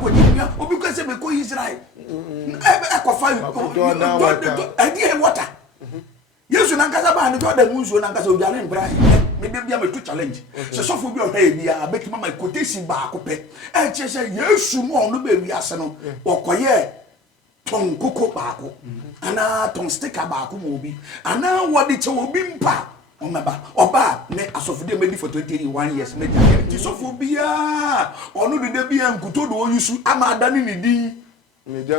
ko jibia obi ko se me ko Israel e ko fa water Yesu nankasa ba ne Jordan musuo nankasa obiare mbra me de bia me to challenge se sofo bi o ha bia beti mama quotation ba akopɛ e che se Yesu mo no ba wi ase no okoye ton koko ba ako ana ton sticker ba ako mo obi ana wodi che obi mpa omeba oba ne asofo de medi for 21 years me ja ti sofo bia onu de bia nkuto do Yesu ama adani ni din me ja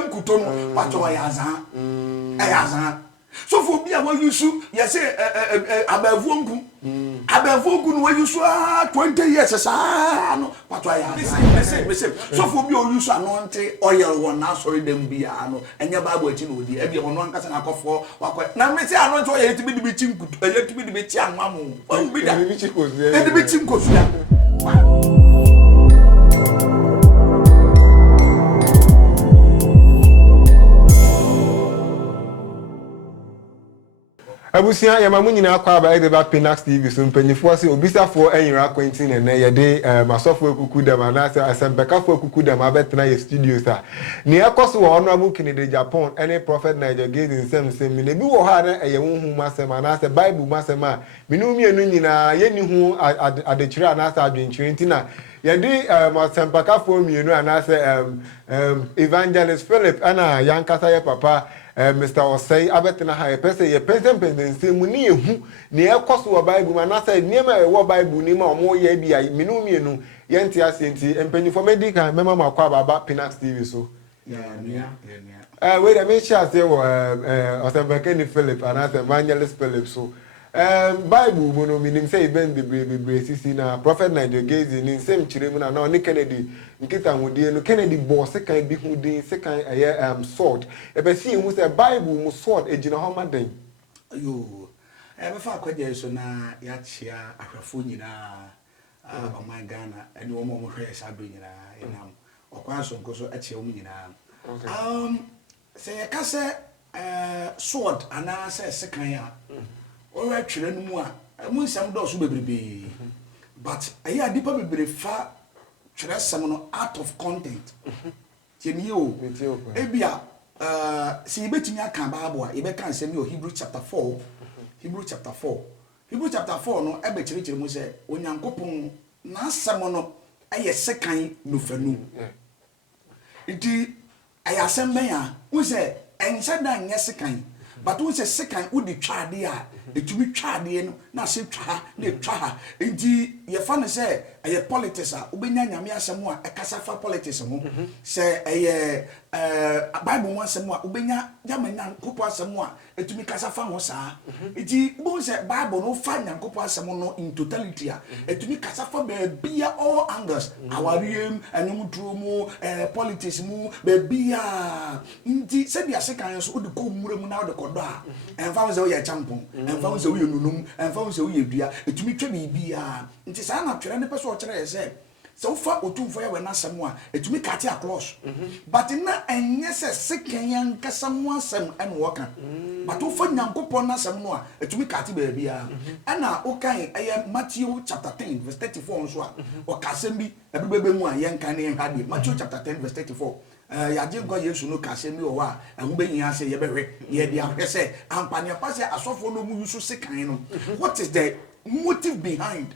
nkuto no pacho ya azan so for be a one you shoot, yes, above no way you 20 years, no, but I say, so for be you anointed oil one now, sorry, them be ano, and your Bible, the every one can I for now. May say I don't want to be the bitching, to be the bitch, young mamma, oh, be the bitching goes. Abusia ya mamu nyina akwa aba edeba Pinax TV so mpanyifo se obisafo enyira akwantin na ye de masofo ekuku dem anase asembekafo ekuku dem abetena ye studios a ne ekoso wo honorable Kennedy Japan any prophet Niger Gazing sem mi ne bi wo ha na eye hunhu masem anase Bible masem a minu mienu nyina ye ni hu adekire anase adwenkyire ntina ye de masembekafo mienu anase evangelist Philip ana yankasa ye papa Mr. Osei abetena ha pese ye pese mu ni ehu ne ekoso wo Bible ma na say niema e wo Bible ni ma omo ye bia minu mienu ye ntia enti empanyifo medical mema makwa baba Pinax TV so wait a minute say wo Osembeke ni Philip and as evangelist Philip so Bible mo no minim say ben bebre sisi na prophet Niger Gazing ni nsem chire mu na no ne Kennedy nkita hodie no Kennedy boss kan bi hodin sekan sword e be see mu say Bible mu sword ejina ho maden ayo be fa akwaje so na ya chia ahwafo nyina my Ghana ene wo mo hwe sado nyina enam okwan so nko so achia wo nyina say ya ka say sword ana say sekan ya o wa twere no mu a mu nsam do so bebrebe but ayi adipa bebrebe fa twere sam no out of content temi o ebia si betimi aka Bible a ebe kan sem yo Hebrew chapter 4 Hebrew chapter 4 no ebe kire mu se onyankopon na asem no aye sekan no fanu enti aya asem ben a wo se ense da nye sekan but wo se sekan wo di twade a etumi twade no na se twa na twa enti ye fa no se aye politics a obenya nyame asem a ekasa fa politics mo se aye Bible mo asem a obenya jamanya kopo asem a etumi kasa fa ho saa enti bo se Bible no fa nyankopon asem no in totality a etumi kasa fa be bia all angles awariem anyumtro mu politics mu be bia enti se bia sekan so odi ko mure mu na odi kodo a enfa se wo ye champon enfa se wo ye nunum enfa se wo ye dua etumi twa bibia nti saa na twere ne pese o kire se so fa otumfo ya we na asem a etumi kate across but na enye se sekan yan kasa mu asem en wo kan but o fa nyankopon na asem no a etumi kate ba bia ana o kan Matthew chapter 10 verse 34 so a o kasem bi ebebebe mu a yen kan ne hade Matthew chapter 10 verse 34 ya jingo Yesu no kasem bi o wa ehun be yin ase ye behwe ye dia hwese ampania pase asofo no mu yusu sekan no what is the motive behind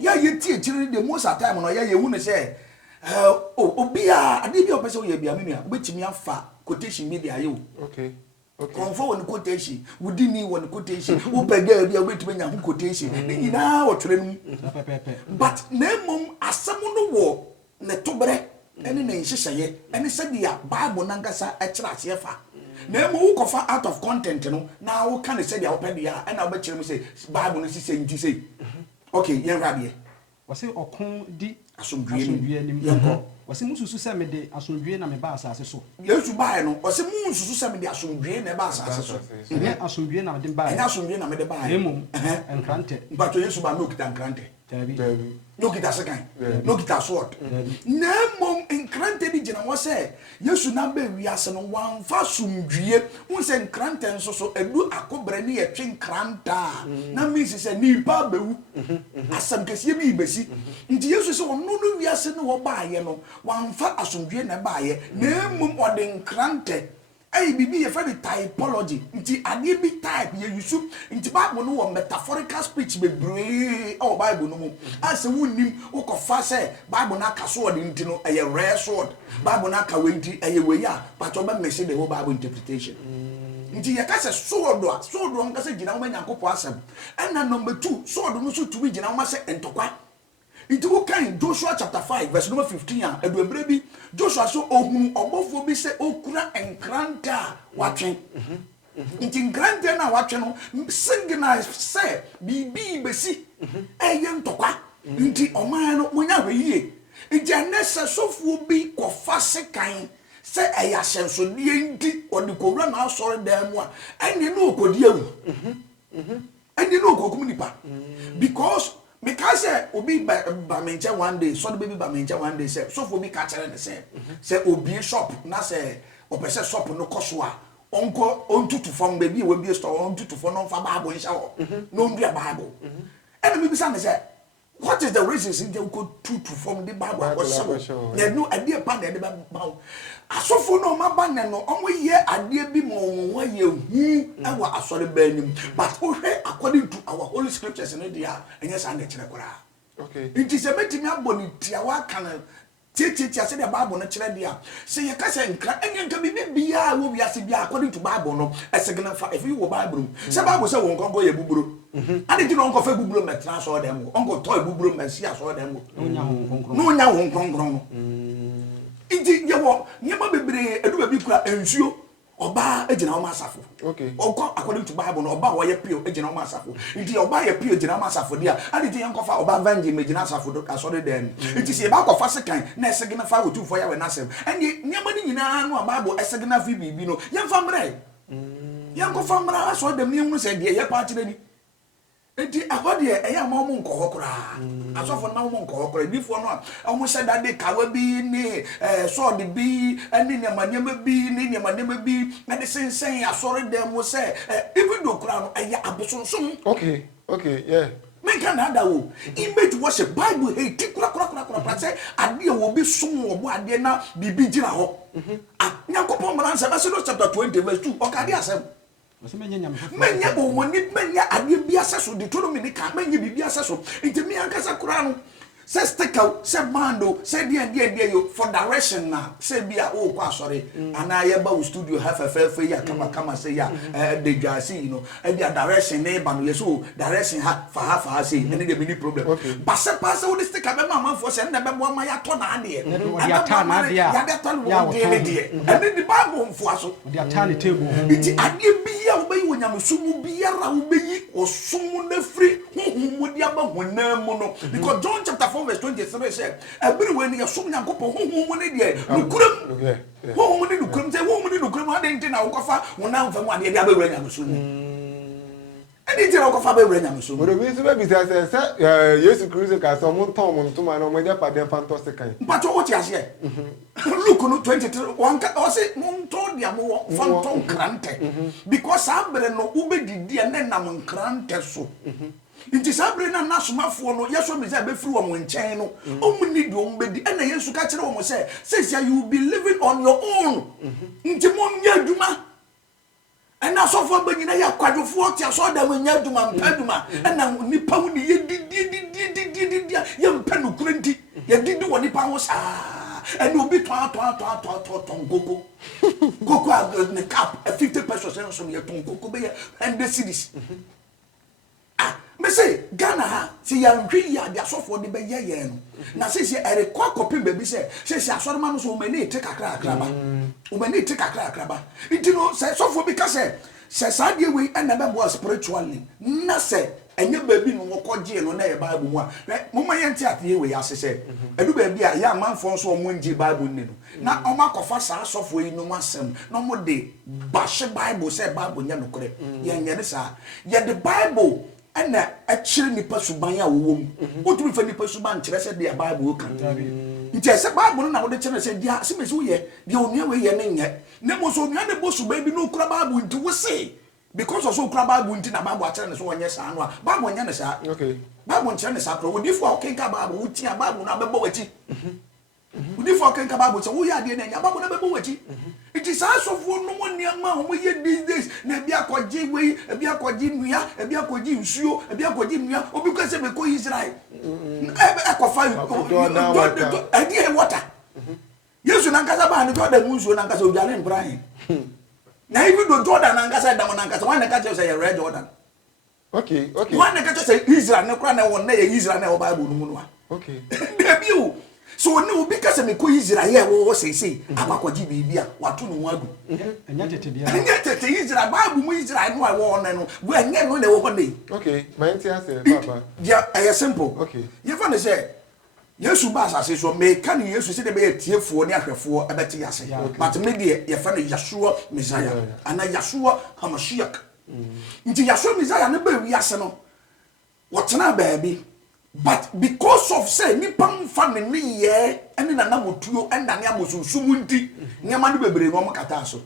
ya yeti echiri the most of time no ya yehu ne say obia ade bi opese o ye bia me obetimi afa quotation media yo okay confo won quotation wudi ni won quotation wo pega bia obetimi nya quotation ni nyina wo twere nu but nemom asem no wo ne tobre ene ne nhyehyeye ene se dia Bible nankasa ekira ase fa na mo wo kofa out of content no na wo kan se dia wo pe dia ena wo be kire mu say Bible no sise nti say okay yen radie wose okon di asomdue nim yanko wose mususu se me de asomdue na me ba asase so Yesu bae no wose mususu se me de asomdue na ba asase so asomdue na me de bae ena asomdue na me de bae emom enkrante but Yesu ba me okita enkrante tabi no kita sekan no kita sword na mom enkrante di gyina wo se Yesu na ba wiase no wanfa sumdwie won se nkranta so edu akobra ne ye twe nkranta na misi se nipa bewu asam kese bi besi nti Yesu se won no wiase no wo baaye no wanfa asumdwie na baaye na emum ode nkrante ay bibi ye fa the typology nti ade bi type ye yusu nti Bible no wo metaphorical speech bebre o Bible no mu ase wonnim ukofa se Bible na kaso ode nti no eye rare sword Bible na ka we nti eye we ya but oba message the whole Bible interpretation nti ye ka se sword nka se gina wo Nyankopɔ asem na number 2 sword no so to bi gina wo ma se entokwa. It will kind Joshua chapter 5 verse number 15 and ebre bi Joshua so ohun obofo bi se okura enkranta watwen nti enkranta na watwen no signal say bibi besi eye ntokwa nti oman no wonya hweye nti anese sofuo bi kofa sekan se eya hyenso die nti odikowura na asore dan mu a ene no okodi awu ene no okokum nipa because because obi ba menche one day so the baby ba menche one day say so for me catch and say obi shop na say opese shop no koso a onko ontutu from baby we be store ontutu for no fa Bible insha no ndua Bible and me be say what is the reason say they go tutu from the Bible was there no idea pan there ba asofo no ma ban no omo ye ade bi mo wo ye hu ewa asore banim but ohwe according to our holy scriptures in there enye sa na kire kora okay it is a metimi aboni tia wa kana tia say the Bible no kire dia say ye ka say nkra enye nka bi bia wo wiase bia according to Bible no esegna fa if you wo Bible say Bible say wo nkonko ye buburo ade ti no nko fa buburo metra so dem onko toy buburo masia so dem no nya wo nkonkron iti yewo nyema bebre edu baby kura ensuo oba ejina o masafo okay okọ according to Bible no oba wo ye pio ejina o masafo iti oba ye pio ejina o masafo dia ade ti yankofa oba vanji mejina asafo do asore den iti se ba kofa sekan na esegina fa wo tu fo ya we nasem ene nyema ni nyina no Bible esegina fi bibi no yemfa mbre yankofa mra asore dem ni hunu se de ye pa kire ni enti akode eya ma omo nko hokora asofo na omo nko hokora bifo no omo se dade kawa bi ni so de bi ani ne manyama bi ni ne manyama bi na de sensen asore dem wo se even do kura no eya abosonsom okay yeah men kan ada wo image worship Bible hey tikura kura say ade wo bi sum wo bo ade na bibi gira ho Nyankopon mara nsa Exodus chapter 20 verse 2 okade asem menya bo woni menya ade bia seso Deuteronomy ni ka menya bibia seso nti me ankasa kura no se stika se mando se dia yo for direction na se bia o kwa sorry ana ye ba studio half ya kama se ya de jasi you know e bia direction ne ba no ye so direction ha say any dey mini problem pass wo de stika be ma for se na be bo ma ya to na ade ya ta na ade ya de to wo de and the Bible mfo aso de ata ne table iti ade bia wo be wonyamesumu bia ra wo be yi osumu na free hohum de aba honam mu no because John chapter 4 verse 23 said everywhere you so Nyankopon hohum ne de nukuram hohum ne nukuram say hohum ne nukuram ade nti na wo kofa wona mfa mu ade de aba wura nyamesumu ade nti na wo kofa ba wura nyamesumu but we so be say Yesu Kristo ka so mo ton mo ntoma na mo ja pa dem fantastic kan mpacho wo ti ase look no 23 wanka o say mo nton dia mo fantom krante because abre no ubedidi na nam krante so nti sabre na nasomafo no yeso me say be free wo nchen no omni di ombedi na Yesu ka kire wo say you will be living on your own nti mo nya aduma na sofo banyina ya kwadwofo ti aso da mo nya aduma mpaduma na nipa wo ni ye di ye mpanu kurenti ye didi wo nipa wo saa and obi to gogo ne cap 50% so ye ton gogo be and the cities me say Ghana ha si ya nhwi ya dia sofo de be ye no na se e rekwa copy baby say asore ma no so mani te kakra ba o mani te kakra ba it no say sofo bi ka say sa de we na be bo spiritually na say enye baby no wokoje no na e Bible mu a mo ma ye nti ate we ya sese edu baby a ya manfo so mo nji Bible ni no na o ma kofa sa sofo yi no masem no mo de bashe Bible say Bible nya no kore ye nya ne sa ye the Bible na a chiri nipa suban ya wo mu o tumi fa nipa suban kire se de Bible kan nti ese Bible na wo de chene se dia se mesu ye dia onua we ye ne nye na mo so onua ne bosu ba bi no kura Bible nti wo se because of so kura Bible nti na Bible achene ne so wonye sa no a Bible nya ne sa okay Bible nche ne sa kro wo difo okenka Bible wo tia Bible na bebo wachi wo difo okenka Bible se wo ya de na nya Bible na bebo wachi it is also for no one near ma wo ye these days na bia kwaje we bia kwaje nua bia kwaje nsuo bia kwaje nua obi kwa se me ko Israel akwafa adi water Yesu na nkasa ba ne Jordan nsuo na nkasa obiale mpran na even do Jordan na nkasa dam na nkasa wan na kache say red Jordan okay wan na kache say Israel na kra na won na ye Israel na Bible no mu no okay debi so ne obi kasa me ko Israel ye wo sei akwakoji bibia wato no wagu enya tete dia enya tete Israel Bible mu Israel no wo no go enya no na wo ko dey okay my tia say papa dia ay simple okay ye fa ne say Yesu ba asase so me kan Yesu se de be tiefo ne ahwefo ebeti yase but me de ye fa ne Yeshua Messiah ana Yeshua Hamashiach nti Yeshua Messiah ne ba wi ase no wotena baabi but because of say nipa mfa ne ne ye ene na namotuo enda ne amosunsumu nti nyama ne bebre no mkata so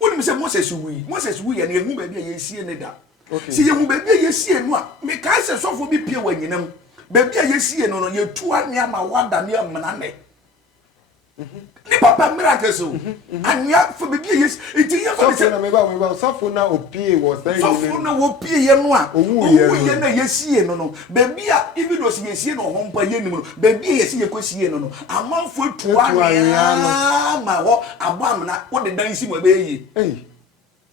woni me say Moses wi ye ne ehu baabi a yesie ne da si ye hu baabi a yesie no a me ka se sofo bi pie wanyinam baabi a yesie no ye tu anya ma wada ne amna ne ni papa miracle so anya for baabi a yes enti ye for say na me ba sofo na opie was say sofo na opie ye no a owu ye na yesie no baabi a even though yesie no ho mpa ye nim no baabi a yesie ye kosie no amanfo tu anya ma ho abamna wo de dan si mo be yi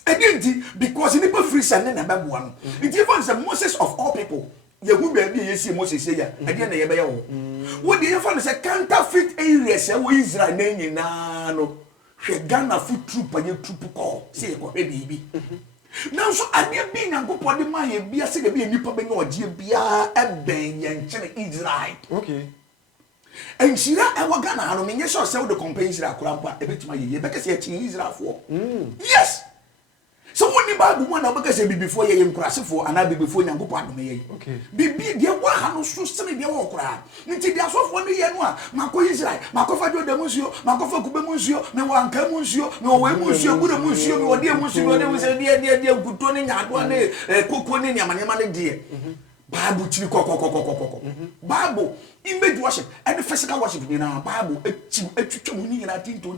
enti because ni pa free sane na baboa no enti even say Moses of all people Yehu baabi yesie Moses ya ade na ye be ye wo wo de ye fa no say counterfeit areas e wo Israel na nyina no hwe Ghana foot troop anye troop ko say ye ko hwe bibi now so ade bi nyankopɔ de ma ye bia se de bi nipa be nya odie bia eben ye nkyene Israel okay enhyira e wo Ghana ha no menye sure say wo de compare Israel korampa e betima ye be kase ye chi Israel fo yes so when the Bible one abaka say before ye nkurasefo ana before nyankopɔ adome ye okay bibi de wa ha no so sene de wo kura nti de asofo ne ye no a makɔ Israel makɔfa Jordan munsuo makɔfa Kube munsuo me wanka munsuo me wo we munsuo gure munsuo me wo de munsuo me wo de munsuo de guto ne nyaado ne kokko ne nyamanyama ne de Bible chiri kokokokokoko Bible image worship and physical worship ni na Bible etwetwe mu ni na tinto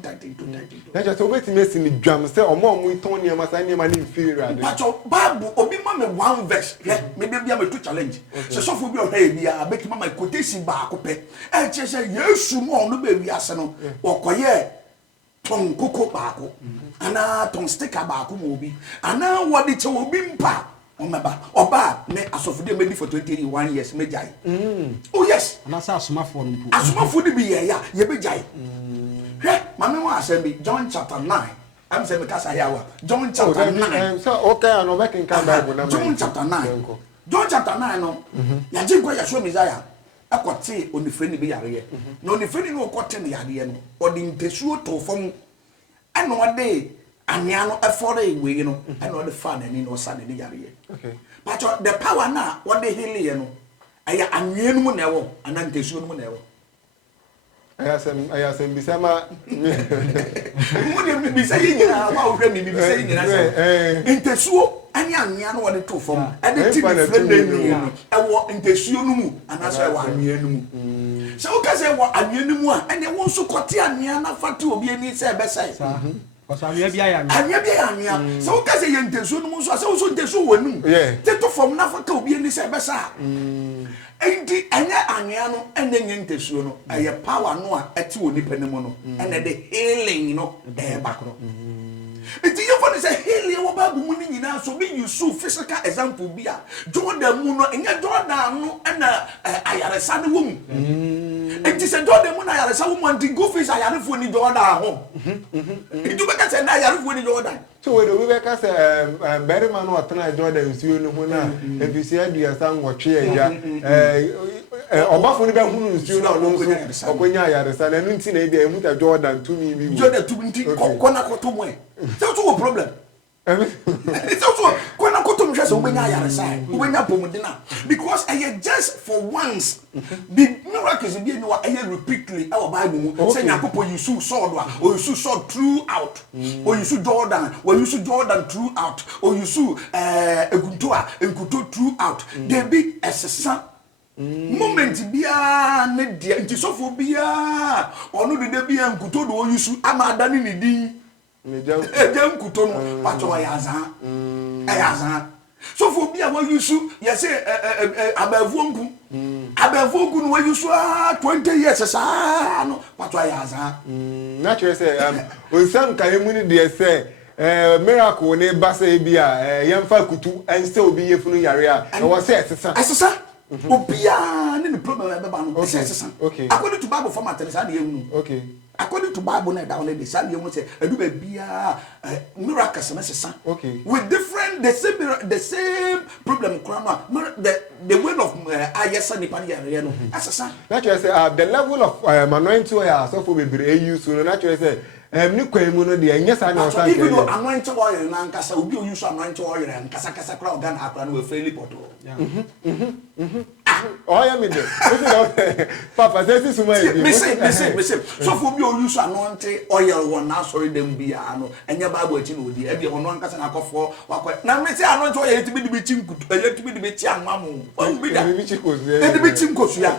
na just obeti mesi ni dwam say omo iton ni ma san ni ma ni inferior de but Bible obi ma me one verse me be bia me to challenge so sofo bi o hwe bia beti ma quotation ba ko pe e che se Yesu mo no be wi ase no okoye ton koko ba ko ana ton sticker ba ko mo obi ana wodi che obi mpa Omeba oba me asofode me di for 21 years me jai oh yes na sa asomafo no mpo asomafo de bi ye be jai hwe mame wa asem John chapter 9 am say me kasa yawa John chapter 9 so okay no back in Bible na John chapter 9 no ya je kwa Yeshua Messiah akote onifreni bi yare na onifreni no okote ne yare no odi ntesuo to fom ana ode aniano effort we no and all the fun and no san ni yare okay but the power na what they heal no aya anwenu mu na ewo anantesuo no mu na ewo ayasem bisama mu de bisa yinyina ma wo hwe mi bisa yinyina se ntesuo ani anwenu wo de to fom e de ti friend na ewo ntesuo no mu anaso ewo anwenu mu so o ka se ewo anwenu mu a ene wo so kote anwenu na fatu obi ani se be sai Kosa anwea bia ya anwea so ka se ye ntesuo no mu so se wo so ntesuo wonum te to fom na fata obi ani se be sa enti anya anwea no ene nye ntesuo no aye power no a eti woni panemu no ene de healing no e bakro enti you for say healing wo ba bu mu ni nyina so be use physical example bia Jordan mu no enya Jordan no ena ayaresa ne wo mu enti se Jordan mu na ayaresa wo mu anti go face ayarefo ni Jordan ho enti be ka se na ayarefo ni Jordan so we be ka se better man no atena Jordan nsuo no ho na ebisi aduasa nwotwe ya obafo ni be hunu nsuo na no so okonya ayaresa na nti na e be emu ta Jordan tumi bi Jordan tumi nti kona koto mo e so problem it's also kona to me say ubenya yaresa ubenya pomudina because I just for once the miracles be no I repeatedly our Bible say Nyankopon use sword or use sword throughout or use Jordan or use Jordan throughout or use eguntoa enkuto throughout there be esesa moment bia ne dia nti sofo bia onu de bia enkuto do use amada ni din ejam kuto no pato ya azan so for bia wa use you say abavuonku abavuonku no wa use 20 years sa no pato ya azan naturally say onsam kan emu ni de say miracle ne ba say bia yemfa kutu ense obi yefunu yare a wa say esesa obia ne problem e ba no esesa according to Bible format say na yemu okay according to Bible na down there say you say edu ba bia miracles na sesa okay with different the same problem krama the way of ayesa ni pan yare no asesa naturally say the level of anointing oil so for be use no naturally say ni kwemu no de enya sa na osan even though anointing oil na nkasa obi o use anointing oil na nkasa kasa kra organ akra no we fairly poto oh yeah me there papa say suma me say so for obi o use anointing oil won na sorry dem bia no enya Bible achi no odi e bi ono nkasa na akofo wakọ na me say anointing oil yetibi de be chinkutu yetibi de be chi anwamo o bi da e de be chinkosu ya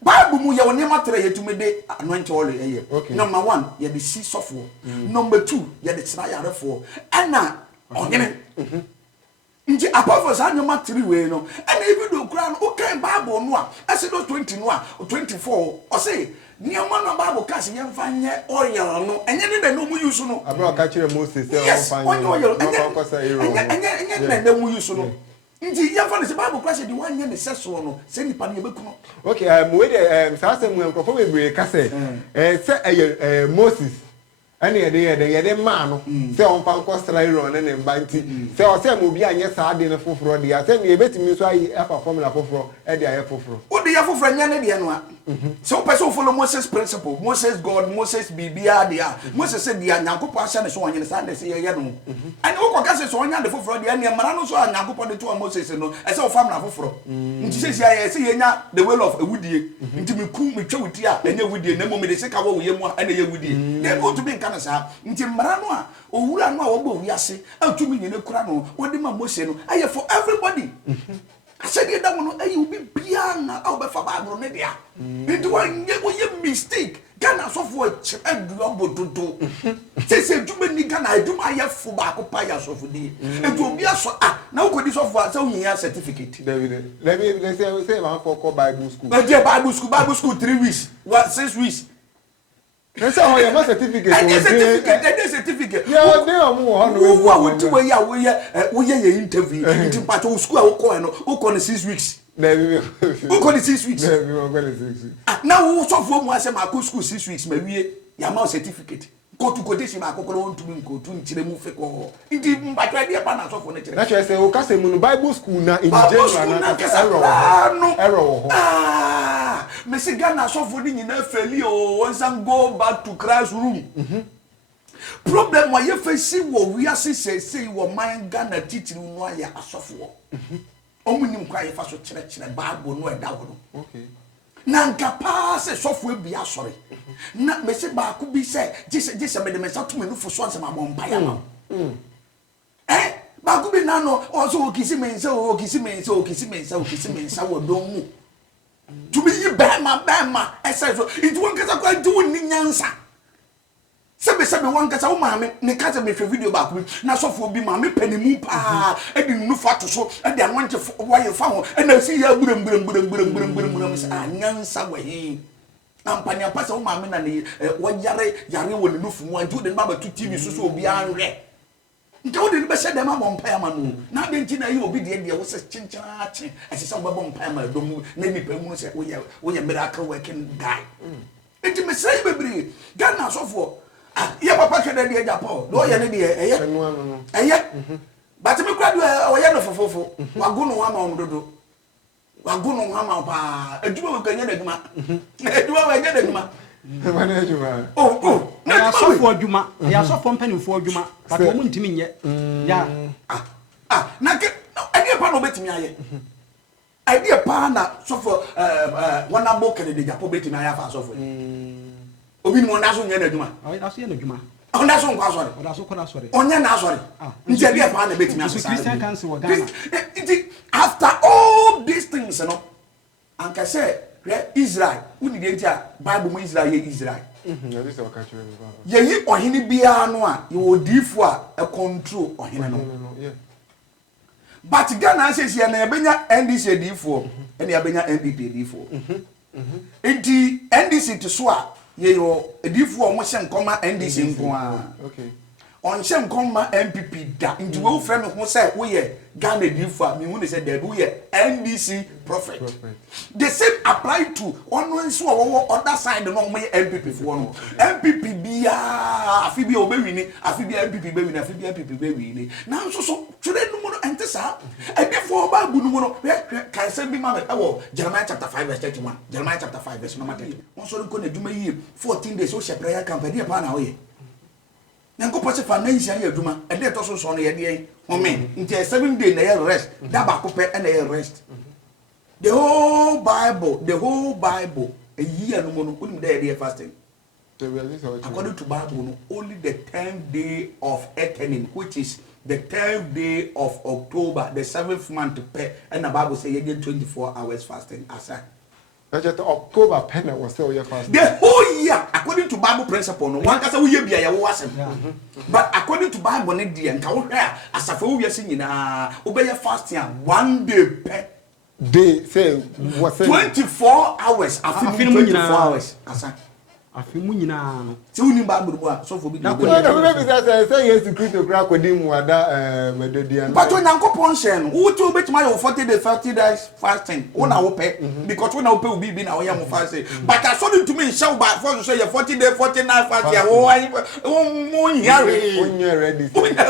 Bible mu ya woni matere yetumi de anointing oil eye. Number 1, ye de see sofo. Number 2, ye de tsira yarefo. Ana onyene. Nji apostles anyo matere we no. Ana even do kura no okay Bible no a. Exodus 20 no a 24. O say nioma no Bible ka se yemfa nye oil no. Enye ne no mu use no. Abro ka kire Moses say yes, on fanye. Oil. Enye ne mu use no. Nti yemfa ne se Bible ka se di wan nye ne seso no. Se nipa ne yebekuno. Okay, we dey say asem enkrofo bebre ka say say Moses ani ye man no say on fan kostra iron ne mba nti say o say mo bi anye sa ade ne foforo de say me betimi so ayi afa formula foforo e de aye foforo o de ya foforo nya ne de no a so person follow Moses principle Moses God Moses bibia de a Moses say dia Nyankopon asha ne so onye ne sa de say ye no ani o ko ka say so onya de foforo de ani mara no so Nyankopon de to Moses no e say o formula foforo nti say ya say ye nya the way of ewudie nti me ku me twa wuti a enya ewudie na mo me de say ka wo ye mu a na ye ewudie de o to be nka na sa nti mara no a owura no a wo bo wiase atumi nyene kura no wo de ma Moses no aye for everybody I said you don't know you be piano out of Bible media. It was mistake. Gana so for do. Say too many Ghana I do my for back paya so for the and to be so now could this offer so he has certificate. Let me say one for Bible school. But dear Bible school 3 weeks. What 6 weeks? That's how you have certificate. And certificate. Yeah, they are more on we interview. In part of school, who call 6 weeks. Who call 6 weeks? Now, who so for one school 6 weeks, maybe your certificate. Go to quotation, I want to go to Chile. Indeed, my idea, Panaso for nature. That's why I say, okay, Bible school now in general. Ah, Messi Ghana so for in a failure once and go back to classroom. Problem why you face what we are say what mind Ghana teaching why you are software. Omnium cry for church and Bible no doubt. Okay. Nanka pass software be sorry. Na me say ba ku bi say just me de me sa to me no for so ansem amon paya ma. Ba ku bi na no also okisi me say wo don mu. To be yi ba ma I say so it won kasa kwa do ni nyansa. Sebe wan kasa wo ma me ne kasa me video ba ku bi na software bi ma me panimu pa e di nu fa to so e di anwanche why fa ho e na si ya buram say nyansa wa hi. Ampanya pasa wo ma me na ne wo yare wo ne nufu mu antu de ba tu TV so obi anhwe nti wo de be se dem amon pa ma no na de nti na yi obi de wo se chinchira chi asese wo be bon pa ma do mu na ni pa mu se wo ye miracle working guy nti me say bebre Ghana so for ye papa ke de Japan do ye ne de eye but me kwadu o ye no fofofo wago no wa ma omdodo wago no wa ma pa aduma wo kanya aduma aduma wa nya aduma Mane aduma na sofo aduma ya sofo mpanimfo aduma but wo ntimi nye ya na ke pa no betimi aye idea pa na so for one abo Kennedy Japo betimi aye fa so for obi ni mo na so nya na adwuma da so ye na adwuma onda so nkwa sorry da so kona sorry onya na sorry nti idea pa na betimi aye Christian council wa Ghana after all these things no anka say Israel woni de ntia Bible mo Israel ye Israel ye yi ohene bia no a ye odifo a control ohene no but Ghana say na yebenya NDC edifo ene yebenya NPP edifo enti NDC to so a ye yo edifo o mo hye nkoma NDC nko a okay on hye nkoma NPP da enti we frɛ me ho say wo ye Ghana edifo a me hu ne say da wo ye NDC prophet the same apply to one nso wo other side no mo ye NPP fo no NPP bia afi bia obewini afi bia NPP bewini afi bia NPP bewini na so twere no mo no ente sa edifo ba bu no mo no kan say bi ma me wo Jeremiah chapter 5 verse 31 Jeremiah chapter 5 verse number 30 won so ko na dwuma yi 14 days o she prayer camp e pa na wo ye nanko pose fa na nsia ye adwuma e de to so no ye de omen nti 7 days na ye rest da ba ko pe na ye rest the whole Bible a year no mo no dey fasting according to Bible no only the 10th day of Ethanim which is the 10th day of October the 7th month pe and the Bible say you get 24 hours fasting aside just October pen was still your fasting the whole year according to Bible principle no one kasa wo ye bia ya wo asem but according to Bible ne dia nka wo hwe a asafa wo wiase nyina wo be fasting 1 day pe they say what 24 hours afi 24 hours asa afi mu nyina no se woni ba gburubu a so for bi na ko na be say yes Christo kra kwadi mu ada medodia but when yankopon share no wo ti obetima your 40 days fasting wo na wo pe because wo na wo pe obi bi na wo ya mo fasting but according to me show by for so your 40 day 49 fast ya wo mo nya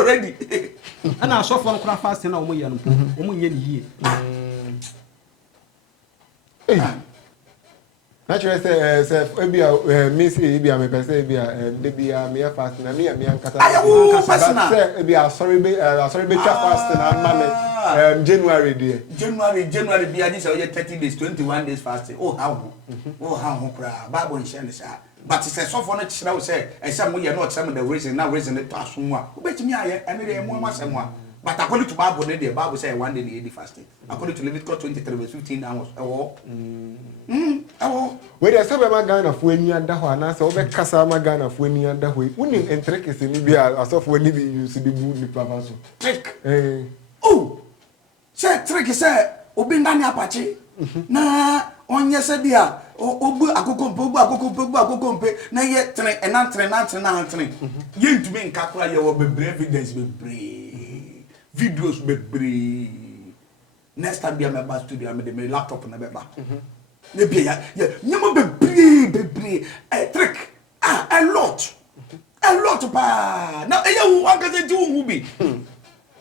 ready ana asofo no kra fasting na wo ye no wo nye ni yie naturally say ebia me say ebia me person ebia de bia me fast na me ankata say ebia sorry be fast na ma me January there January bia this say 30 days 21 days fasting how kra Bible share ne sha but say so for no kira wo say e say mo ye no say the reason na reason to aso mu a obetimi aye ene de mo amasem a but according to Bible ne the Bible say one day dey fasting according to Leviticus 23 verse 15 hours we dey say be ma Ghana fo eni anda ho ana say we kasa ma Ghana fo eni anda ho woni entrekese ni bia asofo ni bi use di bu ni papa so trick say trick say obi ndani apache na onye se dia obu akoko mpe na ye tre na ye ntumi nkakura ye wo bebre evidence bebre videos bebre next time bia me ba studio me de me laptop na beba ne bia ya nyemo bebre trick a lot pa na eya wu anka ti wu bi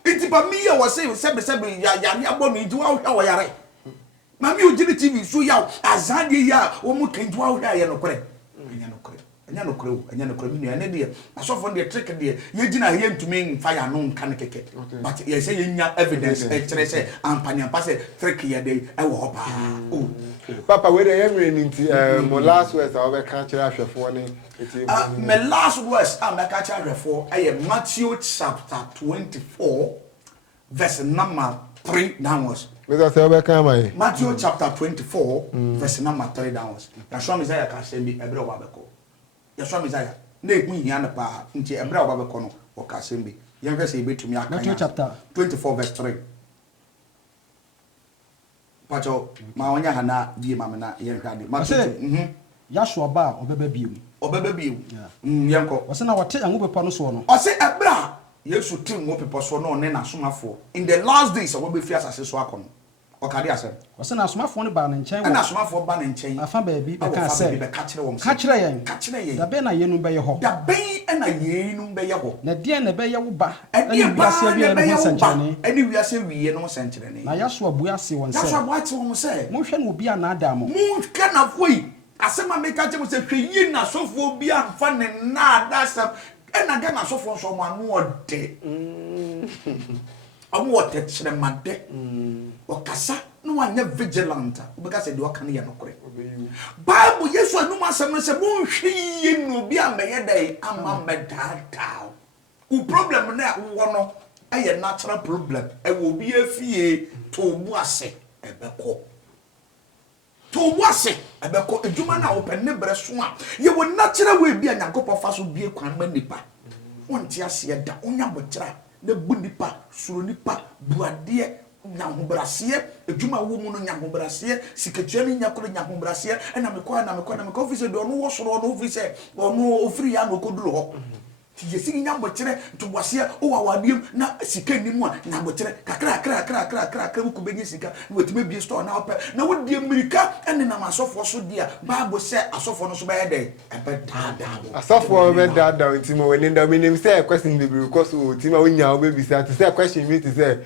iti pa mi ya wo say sebe ya ni abo mi ti wa wo yare mami o jiri TV so ya azade ya o mu kenju wa hwa ya no kore anya no kore mi ne de asofo de trick de ye gina ye ntumi nfa ya no nka ne keke but ye say ye nya evidence e kire say ampanya pa say trick ye de e wo pa papa we dey emre ni nti mo last words I will catch ahwefo ne my last words am catch ahwefo aye Matthew chapter 24 verse number 3 downwards. Matthew chapter 24 verse number 3 downwards. Yashua Messiah ka say bi ebre wa beko. Yashua Messiah na eku hia na pa nti ebre wa beko no wo ka say bi. Yen hwe say betumi aka. Matthew chapter 24 verse 3. Pacho ma wonya hana die ma me na yen hwe ade. Matthew Yashua ba obeba biu. Yenko. Wose na wote anwo bepo no so no. O say ebra Yesu tim wo pepo so no ne na somafo. In the last days we be fi asase so akono. Okade asem. Wose na somafo ne ba ne nchen wo. Na somafo ba ne nchen. Afa ba bi be ka say. Ka kire wo. Ka kire yen. Da be na yenu be ye ho. Da be na yenu be ye ho. Na die na be ye wo ba. Ani wiase bi no senkyerene. Ani wiase wiye no senkyerene. Na Yashua buase won say. Yashua buase won say. Mo hwe no obi ana ada mo. Mo hwe na foi. Asema me ka che mo say hwe yi na sofo obi amfa ne na ada asem. Ena ga na sofo so mo anu ode. ɔmo wɔte kyerɛmade ɔkasa no wanyɛ vigilant obɛka sɛ deɛ ɔka no yɛ nokorɛ Bible Yesu anum asɛm no sɛ monhwɛ yie no obi amɛyɛ dɛ ama mɛdaadaa wo problem na wowɔ no ɛyɛ natural problem ɛwɔ obi afie to bu ase ɛbɛkɔ to bu ase ɛbɛkɔ adwuma na wopɛ ne brɛ so a yɛwɔ natural way bi a Nyankopɔn fa so bie kwan ma nipa wonte aseɛ da onya bokyra na bu nipa suro nipa buadeɛ nyahobrasieɛ adwuma wo mu no nyahobrasieɛ sikatua no nyakoro nyahobrasieɛ ɛna mekɔ ofise de ɔno wɔ soro ɔno ofise ɔno ofiri ya no koduro hɔ yesi nyabokyere toboaseɛ o wawadiem na sika nimu a nyabokyere kakra wo benye sika wetime bie store na opɛ na wodie Amerika ɛne na masofo so dia Bible sɛ asofo no so bɛyɛ dɛ ɛbɛdaadaa asofo bɛdaadaa ntimo woni nda minim sɛ question bebree kɔ so tima wonya wo bebisa te sɛ question mi te sɛ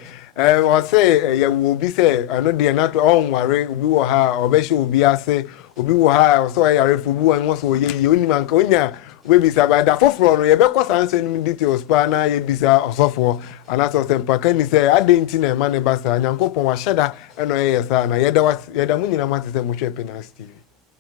o sɛ yɛ wo bi sɛ ano de na to onware obi wɔ ha obɛhye obi ase obi wɔ ha so yare fo bi wɔ so yɛ onim anka onya webisa ba da foforo no ye be ko sanse nim details pa na ye bisa osofo anaso se mpaka ni se adenti na ma ne basa Nyankopon wa hyeda eno ye sa na yeda munyina mate se mo hwe Penas TV